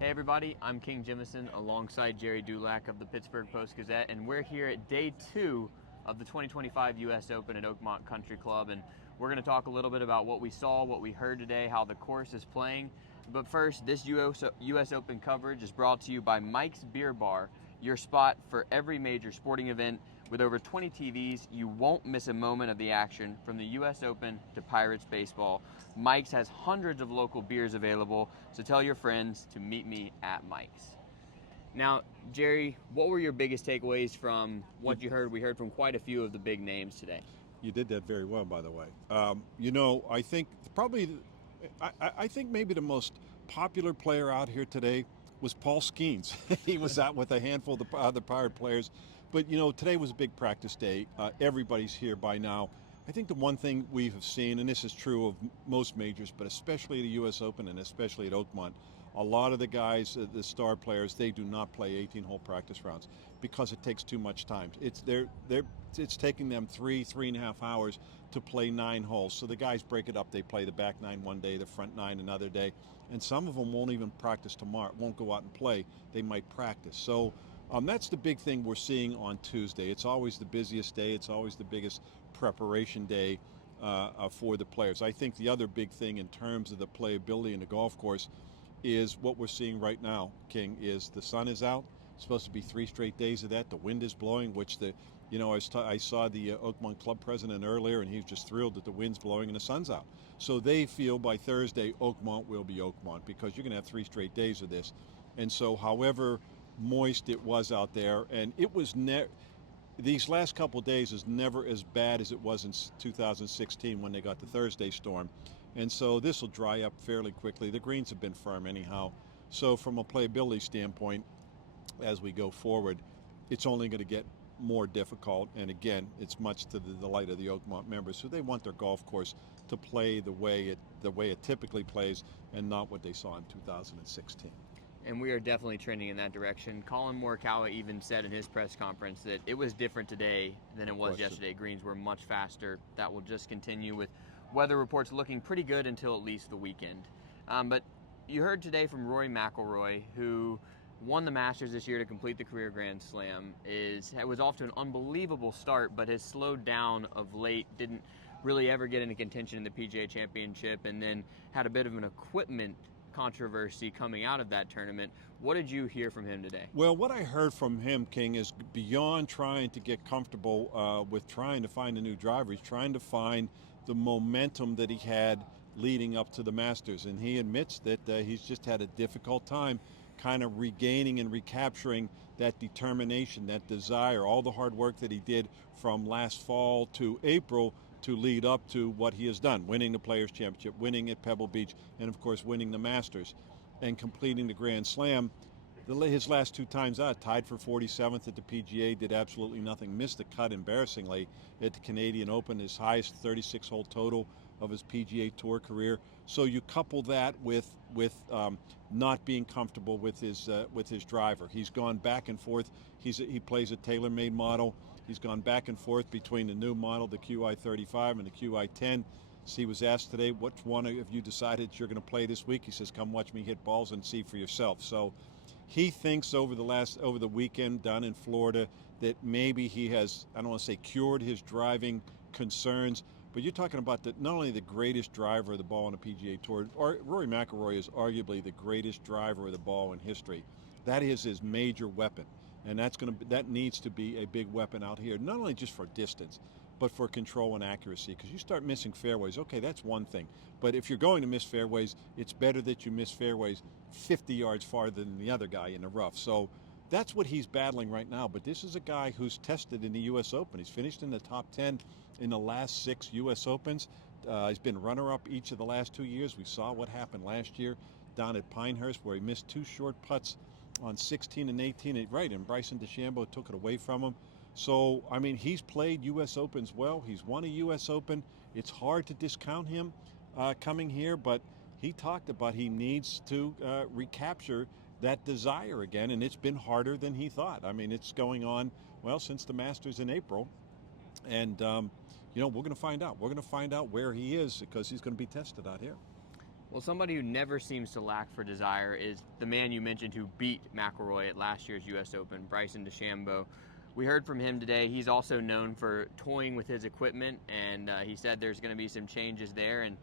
Hey everybody, I'm King Jemison alongside Gerry Dulac of the Pittsburgh Post-Gazette, and we're here at day 2 of the 2025 U.S. Open at Oakmont Country Club, and we're going to talk a little bit about what we saw, what we heard today, how the course is playing. But first, this U.S. Open coverage is brought to you by Mike's Beer Bar, your spot for every major sporting event. With over 20 TVs, you won't miss a moment of the action from the U.S. Open to Pirates baseball. Mike's has hundreds of local beers available, so tell your friends to meet me at Mike's. Now, Gerry, what were your biggest takeaways from what you heard? We heard from quite a few of the big names today. You did that very well, by the way. I think I think maybe the most popular player out here today was Paul Skeens. He was out with a handful of the other Pirate players. But, today was a big practice day. Everybody's here by now. I think the one thing we have seen, and this is true of most majors, but especially the U.S. Open and especially at Oakmont, a lot of the guys, the star players, they do not play 18-hole practice rounds because it takes too much time. It's taking them 3.5 hours to play 9 holes. So the guys break it up. They play the back 9 one day, the front 9 another day, and some of them won't even practice tomorrow. Won't go out and play. They might practice. So that's the big thing we're seeing on Tuesday. It's always the busiest day. It's always the biggest preparation day for the players. I think the other big thing in terms of the playability in the golf course is what we're seeing right now, King, is the sun is out. It's supposed to be 3 straight days of that. The wind is blowing, which I saw the Oakmont Club president earlier, and he was just thrilled that the wind's blowing and the sun's out. So they feel by Thursday, Oakmont will be Oakmont because you're going to have 3 straight days of this. And so however moist it was out there, and it was these last couple of days is never as bad as it was in 2016 when they got the Thursday storm. And so this will dry up fairly quickly. The greens have been firm anyhow. So from a playability standpoint, as we go forward, it's only going to get more difficult. And again, it's much to the delight of the Oakmont members, who they want their golf course to play the way it typically plays and not what they saw in 2016. And we are definitely trending in that direction. Colin Morikawa even said in his press conference that it was different today than it was yesterday. Greens were much faster. That will just continue with weather reports looking pretty good until at least the weekend. But you heard today from Rory McIlroy, who won the Masters this year to complete the career Grand Slam. It was off to an unbelievable start, but has slowed down of late. Didn't really ever get into contention in the PGA Championship, and then had a bit of an equipment controversy coming out of that tournament. What did you hear from him today? Well, what I heard from him, King, is beyond trying to get comfortable with trying to find a new driver. He's trying to find the momentum that he had leading up to the Masters, and he admits that he's just had a difficult time kind of regaining and recapturing that determination, that desire, all the hard work that he did from last fall to April to lead up to what he has done, winning the Players' Championship, winning at Pebble Beach, and of course winning the Masters and completing the Grand Slam. His last 2 times out, tied for 47th at the PGA, did absolutely nothing, missed the cut embarrassingly at the Canadian Open, his highest 36-hole total of his PGA Tour career. So you couple that with not being comfortable with his driver. He's gone back and forth. He plays a tailor-made model. He's gone back and forth between the new model, the QI35 and the QI10. So he was asked today, which one have you decided you're going to play this week? He says, come watch me hit balls and see for yourself. So he thinks over the weekend down in Florida that maybe he has, I don't want to say cured his driving concerns, but you're talking about not only the greatest driver of the ball on the PGA Tour, Rory McIlroy is arguably the greatest driver of the ball in history. That is his major weapon. And that needs to be a big weapon out here, not only just for distance, but for control and accuracy. Because you start missing fairways, okay, that's one thing. But if you're going to miss fairways, it's better that you miss fairways 50 yards farther than the other guy in the rough. So that's what he's battling right now. But this is a guy who's tested in the U.S. Open. He's finished in the top 10 in the last 6 U.S. Opens. He's been runner-up each of the last 2 years. We saw what happened last year down at Pinehurst, where he missed 2 short putts on 16 and 18, right, and Bryson DeChambeau took it away from him. So, I mean, he's played U.S. Opens well. He's won a U.S. Open. It's hard to discount him coming here, but he talked about he needs to recapture that desire again, and it's been harder than he thought. I mean, it's going on, well, since the Masters in April, and, we're going to find out. We're going to find out where he is because he's going to be tested out here. Well, somebody who never seems to lack for desire is the man you mentioned who beat McIlroy at last year's U.S. Open, Bryson DeChambeau. We heard from him today. He's also known for toying with his equipment, and he said there's going to be some changes there. And,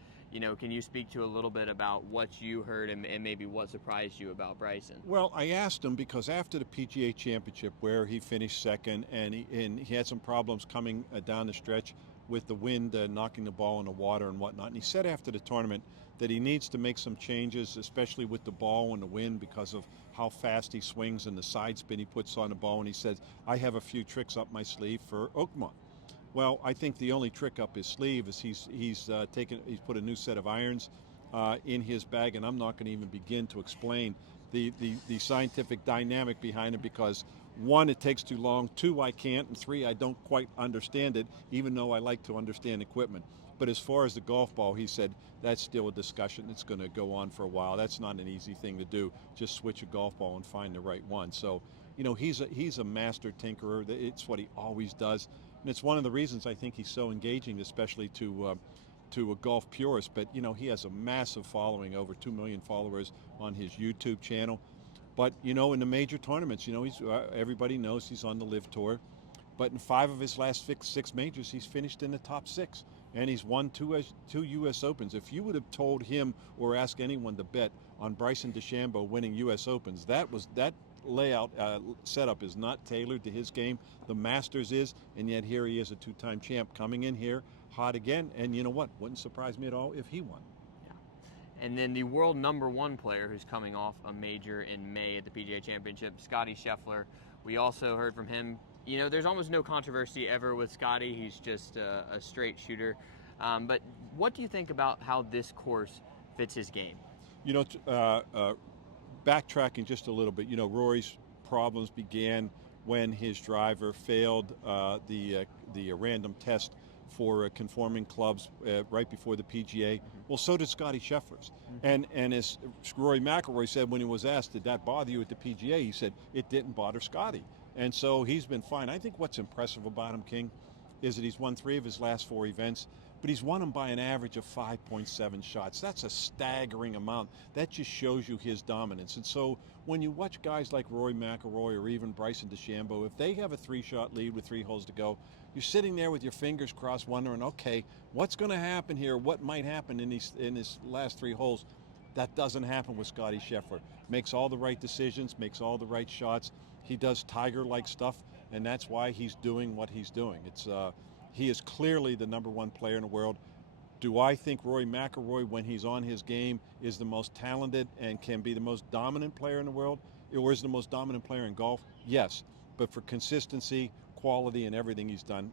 can you speak to a little bit about what you heard and maybe what surprised you about Bryson? Well, I asked him because after the PGA Championship, where he finished second, and he had some problems coming down the stretch with the wind knocking the ball in the water and whatnot. And he said after the tournament that he needs to make some changes, especially with the ball and the wind, because of how fast he swings and the side spin he puts on the ball. And he says, I have a few tricks up my sleeve for Oakmont. Well, I think the only trick up his sleeve is he's put a new set of irons in his bag, and I'm not going to even begin to explain the scientific dynamic behind it, because one, it takes too long, two, I can't, and three, I don't quite understand it, even though I like to understand equipment. But as far as the golf ball, he said that's still a discussion that's going to go on for a while. That's not an easy thing to do, just switch a golf ball and find the right one. So, he's a master tinkerer. It's what he always does. And it's one of the reasons I think he's so engaging, especially to a golf purist. But, he has a massive following, over 2 million followers on his YouTube channel. But, in the major tournaments, everybody knows he's on the LIV Tour. But in 5 of his last 6 majors, he's finished in the top 6. And he's won two U.S. Opens. If you would have told him or asked anyone to bet on Bryson DeChambeau winning U.S. Opens, that layout setup is not tailored to his game. The Masters is, and yet here he is, a 2-time champ, coming in here hot again. And you know what? Wouldn't surprise me at all if he won. And then the world #1 player who's coming off a major in May at the PGA Championship, Scotty Scheffler. We also heard from him. There's almost no controversy ever with Scotty. He's just a straight shooter. But what do you think about how this course fits his game? Backtracking just a little bit, Rory's problems began when his driver failed the random test for conforming clubs right before the PGA. Well, so did Scottie Scheffler's. And as Rory McIlroy said when he was asked, did that bother you at the PGA? He said, it didn't bother Scotty. And so he's been fine. I think what's impressive about him, King, is that he's won 3 of his last 4 events, but he's won them by an average of 5.7 shots. That's a staggering amount. That just shows you his dominance. And so when you watch guys like Rory McIlroy or even Bryson DeChambeau, if they have a 3-shot lead with 3 holes to go, you're sitting there with your fingers crossed wondering, okay, what's going to happen here? What might happen in his last 3 holes? That doesn't happen with Scotty Scheffler. Makes all the right decisions, makes all the right shots. He does Tiger-like stuff, and that's why he's doing what he's doing. He is clearly the #1 player in the world. Do I think Rory McIlroy, when he's on his game, is the most talented and can be the most dominant player in the world, or is the most dominant player in golf? Yes, but for consistency, quality, and everything he's done,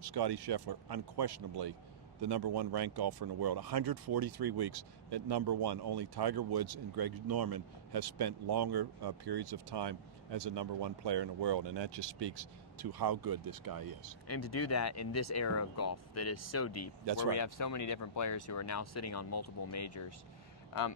Scotty Scheffler, unquestionably the #1 ranked golfer in the world. 143 weeks at #1. Only Tiger Woods and Greg Norman have spent longer periods of time as a #1 player in the world, and that just speaks to how good this guy is. And to do that in this era of golf that is so deep, That's where right. we have so many different players who are now sitting on multiple majors,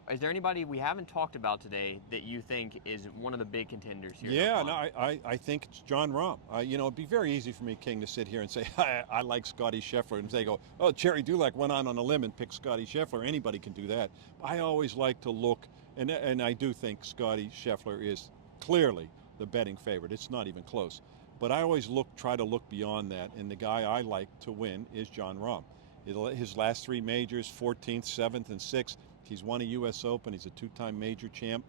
is there anybody we haven't talked about today that you think is one of the big contenders here? Yeah, no, I think it's Jon Rahm. It'd be very easy for me, King, to sit here and say, I like Scottie Scheffler, and they go, oh, Gerry Dulac went on a limb and picked Scottie Scheffler. Anybody can do that. I always like to look, and I do think Scottie Scheffler is clearly the betting favorite. It's not even close. But I always try to look beyond that, and the guy I like to win is Jon Rahm. His last 3 majors, 14th, 7th, and 6th, he's won a U.S. Open. He's a 2-time major champ.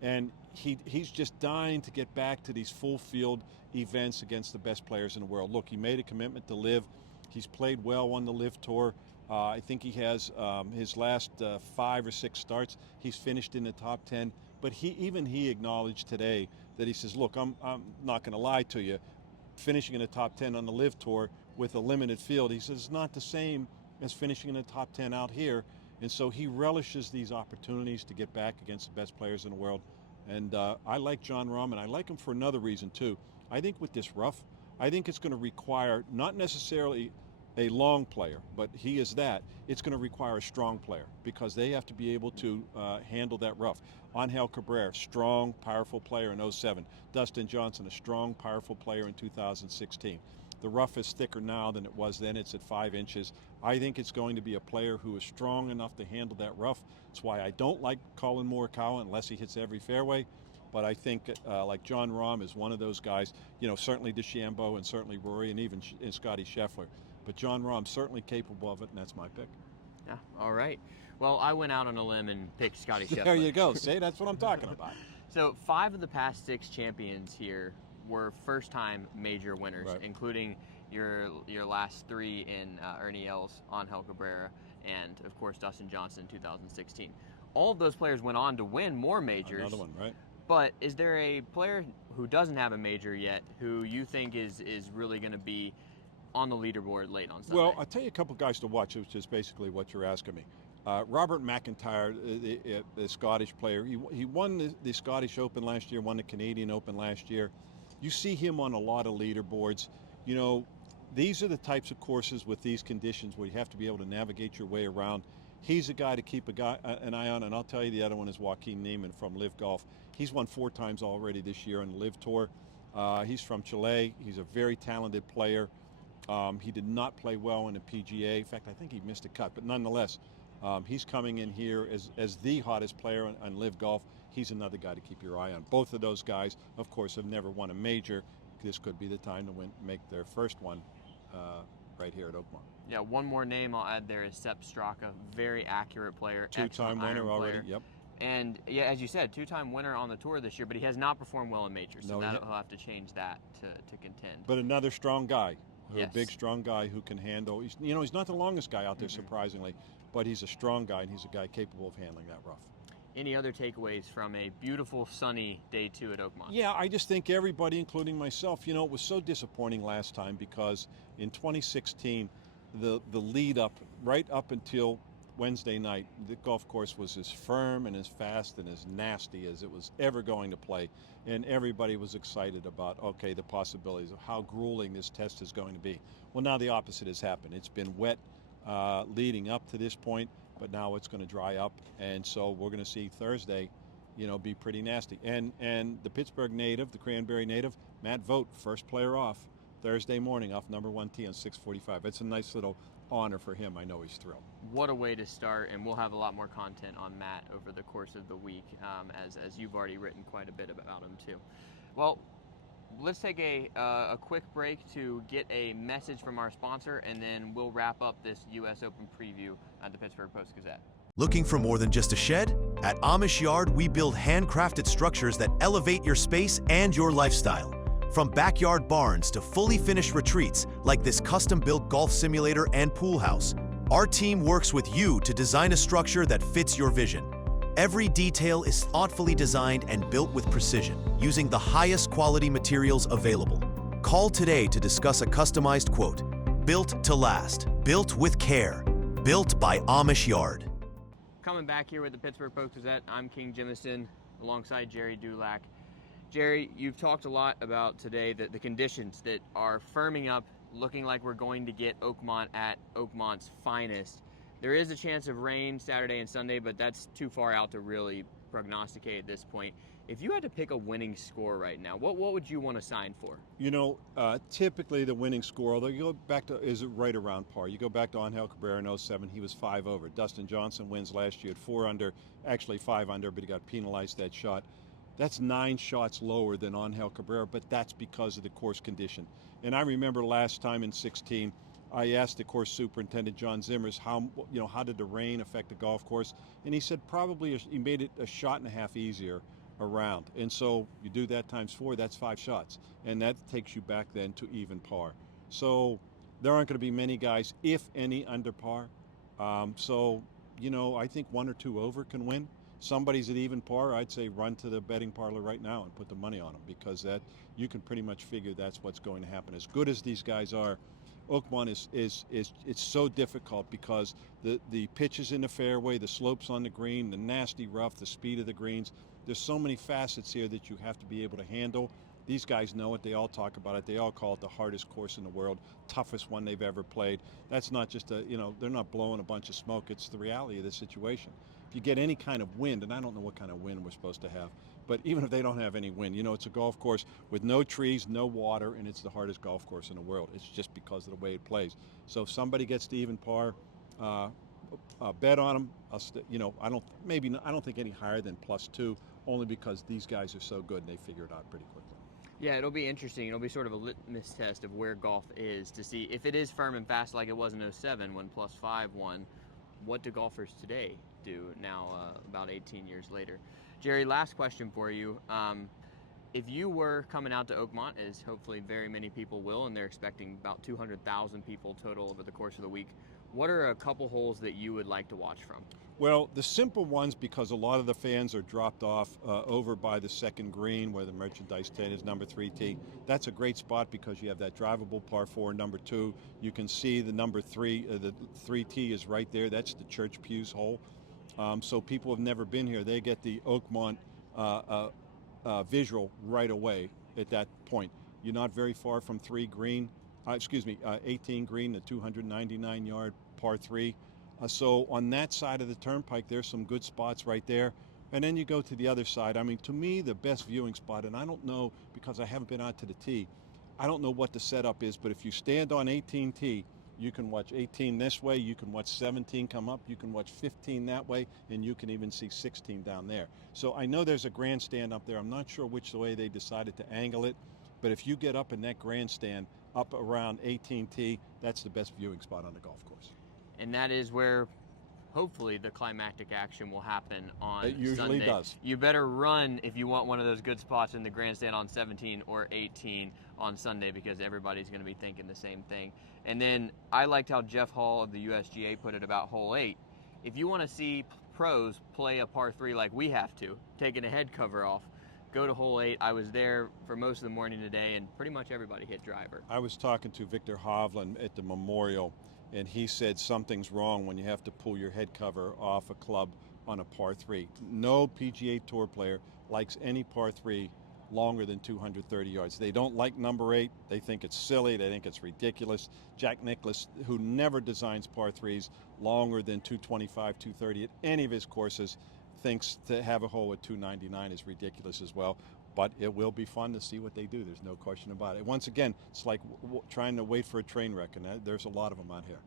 And he's just dying to get back to these full field events against the best players in the world. Look, he made a commitment to LIV. He's played well on the LIV Tour. I think he has his last 5 or 6 starts. He's finished in the top 10. But he acknowledged today that he says, look, I'm not going to lie to you. Finishing in the top 10 on the LIV Tour with a limited field, he says, it's not the same as finishing in the top 10 out here. And so he relishes these opportunities to get back against the best players in the world. And I like Jon Rahm, and I like him for another reason, too. I think with this rough, I think it's going to require not necessarily a long player, but he is that. It's going to require a strong player because they have to be able to handle that rough. Angel Cabrera, strong, powerful player in '07. Dustin Johnson, a strong, powerful player in 2016. The rough is thicker now than it was then. It's at 5 inches. I think it's going to be a player who is strong enough to handle that rough. That's why I don't like Colin Morikawa unless he hits every fairway. But I think like Jon Rahm is one of those guys, certainly DeChambeau and certainly Rory and even Scotty Scheffler. But Jon Rahm's certainly capable of it, and that's my pick. Yeah, all right. Well, I went out on a limb and picked Scotty Scheffler. There you go. See, that's what I'm talking about. So 5 of the past 6 champions here were first-time major winners, right, including your last 3 in Ernie Els, Angel Cabrera, and, of course, Dustin Johnson in 2016. All of those players went on to win more majors. Another one, right? But is there a player who doesn't have a major yet who you think is really going to be on the leaderboard late on Sunday? Well, I'll tell you a couple guys to watch, which is basically what you're asking me. Robert McIntyre, the Scottish player, he won the Scottish Open last year, won the Canadian Open last year. You see him on a lot of leaderboards. These are the types of courses with these conditions where you have to be able to navigate your way around. He's a guy to keep an eye on, and I'll tell you the other one is Joaquin Niemann from Live Golf. He's won 4 times already this year on the Live Tour. He's from Chile. He's a very talented player. He did not play well in the PGA. In fact, I think he missed a cut, but nonetheless, he's coming in here as the hottest player on Live Golf. He's another guy to keep your eye on. Both of those guys, of course, have never won a major. This could be the time to make their first one right here at Oakmont. Yeah, one more name I'll add there is Seb Straka, very accurate player. 2-time winner already, yep. And yeah, as you said, 2-time winner on the tour this year, but he has not performed well in majors, so No, he'll have to change that to contend. But another strong guy, Yes. a big strong guy who can handle. He's not the longest guy out there, surprisingly, but he's a strong guy and he's a guy capable of handling that rough. Any other takeaways from a beautiful sunny day 2 at Oakmont? Yeah, I just think everybody, including myself, it was so disappointing last time because in 2016, the lead up right up until Wednesday night, the golf course was as firm and as fast and as nasty as it was ever going to play. And everybody was excited about, okay, the possibilities of how grueling this test is going to be. Well, now the opposite has happened. It's been wet leading up to this point, but now it's going to dry up. And so we're going to see Thursday, be pretty nasty. And the Pittsburgh native, the Cranberry native, Matt Vogt, first player off Thursday morning off number 1 tee on 6:45. It's a nice little honor for him. I know he's thrilled. What a way to start, and we'll have a lot more content on Matt over the course of the week, as you've already written quite a bit about him too. Well, let's take a quick break to get a message from our sponsor, and then we'll wrap up this U.S. Open preview at the Pittsburgh Post-Gazette. Looking for more than just a shed? At Amish Yard, we build handcrafted structures that elevate your space and your lifestyle. From backyard barns to fully finished retreats like this custom-built golf simulator and pool house, our team works with you to design a structure that fits your vision. Every detail is thoughtfully designed and built with precision, using the highest quality materials available. Call today to discuss a customized quote. Built to last. Built with care. Built by Amish Yard. Coming back here with the Pittsburgh Post-Gazette, I'm King Jemison alongside Gerry Dulac. Gerry, you've talked a lot about today the conditions that are firming up, looking like we're going to get Oakmont at Oakmont's finest. There is a chance of rain Saturday and Sunday, but that's too far out to really prognosticate at this point. If you had to pick a winning score right now, what would you want to sign for? Typically the winning score, although you go back to, is it right around par? You go back to Angel Cabrera in 07, he was 5 over. Dustin Johnson wins last year at 4 under, actually 5 under, but he got penalized that shot. That's 9 shots lower than Angel Cabrera, but that's because of the course condition. And I remember last time in 16, I asked the course superintendent, John Zimmers, how did the rain affect the golf course? And he said probably he made it a shot and a half easier around. And so you do that times 4, that's 5 shots. And that takes you back then to even par. So there aren't going to be many guys, if any, under par. I think 1 or 2 over can win. Somebody's at even par, I'd say run to the betting parlor right now and put the money on them, because that you can pretty much figure that's what's going to happen. As good as these guys are, Oakmont is it's so difficult because the pitches in the fairway, the slopes on the green, the nasty rough, the speed of the greens. There's so many facets here that you have to be able to handle. These guys know it. They all talk about it. They all call it the hardest course in the world, toughest one they've ever played. That's not just they're not blowing a bunch of smoke. It's the reality of the situation. If you get any kind of wind, and I don't know what kind of wind we're supposed to have, But even if they don't have any wind, you know, it's a golf course with no trees, no water, and it's the hardest golf course in the world. It's just because of the way it plays. So if somebody gets to even par, bet on them. You know, I don't think any higher than +2, only because these guys are so good and they figure it out pretty quickly. Yeah, it'll be interesting. It'll be sort of a litmus test of where golf is to see if it is firm and fast like it was in '07 when +5 won. What do golfers today do now, about 18 years later? Gerry, last question for you. If you were coming out to Oakmont, as hopefully very many people will, and they're expecting about 200,000 people total over the course of the week, what are a couple holes that you would like to watch from? Well, the simple ones, because a lot of the fans are dropped off over by the second green where the merchandise tent is, number 3 tee. That's a great spot because you have that drivable par 4, number 2. You can see the number 3, the 3 tee is right there. That's the Church Pews hole. So people have never been here. They get the Oakmont visual right away at that point. You're not very far from 18 green, the 299-yard par 3. So on that side of the turnpike, there's some good spots right there. And then you go to the other side. I mean, to me, the best viewing spot, and I don't know because I haven't been out to the tee, I don't know what the setup is, but if you stand on 18 tee, you can watch 18 this way, you can watch 17 come up, you can watch 15 that way, and you can even see 16 down there. So I know there's a grandstand up there. I'm not sure which way they decided to angle it, but if you get up in that grandstand up around 18 tee, that's the best viewing spot on the golf course. And that is where hopefully the climactic action will happen on Sunday. It usually does. You better run if you want one of those good spots in the grandstand on 17 or 18 on Sunday, because everybody's going to be thinking the same thing. And then I liked how Jeff Hall of the USGA put it about hole 8. If you want to see pros play a par 3 like we have to, taking a head cover off, go to hole 8. I was there for most of the morning today, and pretty much everybody hit driver. I was talking to Victor Hovland at the Memorial, and he said something's wrong when you have to pull your head cover off a club on a par 3. No PGA Tour player likes any par 3 longer than 230 yards. They don't like number 8. They think it's silly. They think it's ridiculous. Jack Nicklaus, who never designs par 3s longer than 225, 230 at any of his courses, thinks to have a hole at 299 is ridiculous as well. But it will be fun to see what they do. There's no question about it. Once again, it's like trying to wait for a train wreck, and there's a lot of them out here.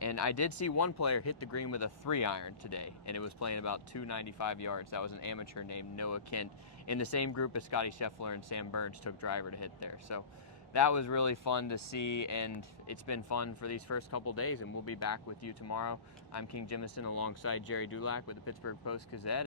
And I did see one player hit the green with a 3-iron today, and it was playing about 295 yards. That was an amateur named Noah Kent, in the same group as Scotty Scheffler and Sam Burns took driver to hit there. So that was really fun to see, and it's been fun for these first couple days, and we'll be back with you tomorrow. I'm King Jemison alongside Gerry Dulac with the Pittsburgh Post-Gazette.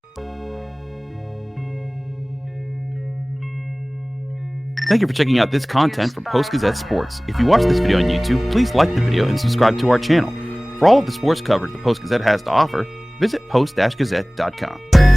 Thank you for checking out this content from Post-Gazette Sports. If you watch this video on YouTube, please like the video and subscribe to our channel. For all of the sports coverage the Post-Gazette has to offer, visit post-gazette.com.